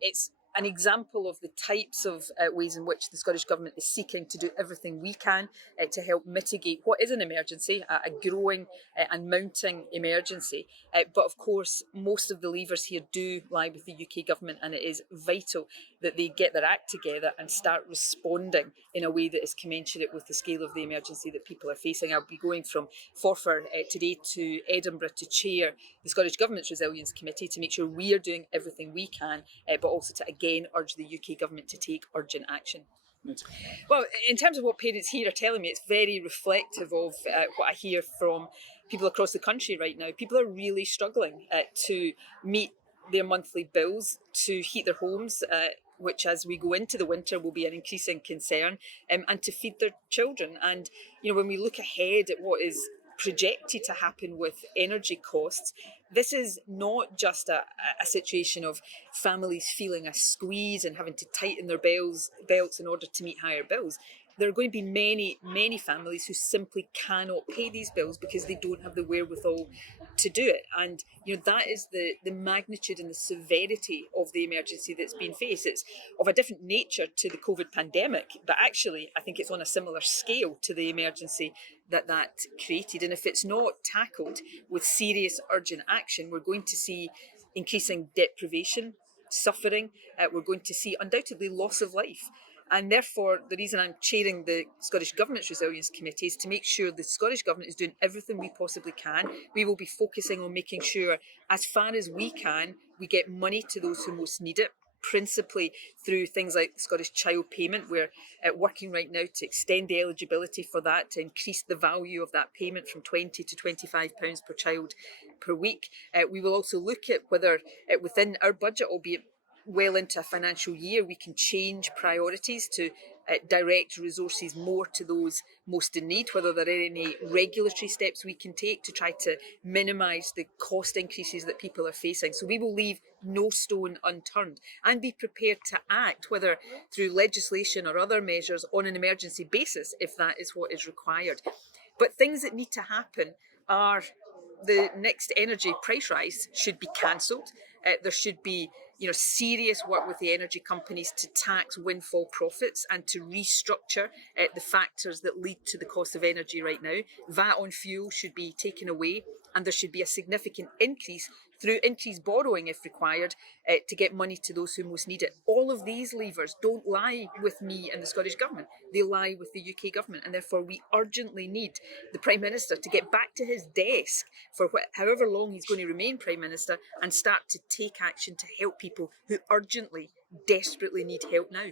It's an example of the types of ways in which the Scottish Government is seeking to do everything we can to help mitigate what is an emergency, a growing and mounting emergency. But of course, most of the levers here do lie with the UK Government, and it is vital that they get their act together and start responding in a way that is commensurate with the scale of the emergency that people are facing. I'll be going from Forfar today to Edinburgh to chair the Scottish Government's Resilience Committee to make sure we are doing everything we can, but also to again urge the UK Government to take urgent action. Well, in terms of what parents here are telling me, it's very reflective of what I hear from people across the country right now. People are really struggling to meet their monthly bills, to heat their homes, which as we go into the winter will be an increasing concern, and to feed their children. And, you know, when we look ahead at what is projected to happen with energy costs, this is not just a situation of families feeling a squeeze and having to tighten their belts in order to meet higher bills. There are going to be many families who simply cannot pay these bills because they don't have the wherewithal to do it. And you know, that is the magnitude and the severity of the emergency that's been faced. It's of a different nature to the COVID pandemic, but actually I think it's on a similar scale to the emergency that created. And if it's not tackled with serious urgent action, we're going to see increasing deprivation, suffering, we're going to see undoubtedly loss of life. And therefore, the reason I'm chairing the Scottish Government's Resilience Committee is to make sure the Scottish Government is doing everything we possibly can. We will be focusing on making sure, as far as we can, we get money to those who most need it, principally through things like the Scottish Child Payment. We're working right now to extend the eligibility for that, to increase the value of that payment from £20 to £25 per child per week. We will also look at whether within our budget, albeit well into a financial year, we can change priorities to direct resources more to those most in need, whether there are any regulatory steps we can take to try to minimise the cost increases that people are facing. So we will leave no stone unturned and be prepared to act, whether through legislation or other measures, on an emergency basis if that is what is required. But things that need to happen are the next energy price rise should be cancelled. There should be serious work with the energy companies to tax windfall profits and to restructure the factors that lead to the cost of energy right now. VAT on fuel should be taken away, and there should be a significant increase through increased borrowing if required to get money to those who most need it. All of these levers don't lie with me and the Scottish Government, they lie with the UK Government, and therefore we urgently need the Prime Minister to get back to his desk for however long he's going to remain Prime Minister and start to take action to help people who urgently, desperately need help now.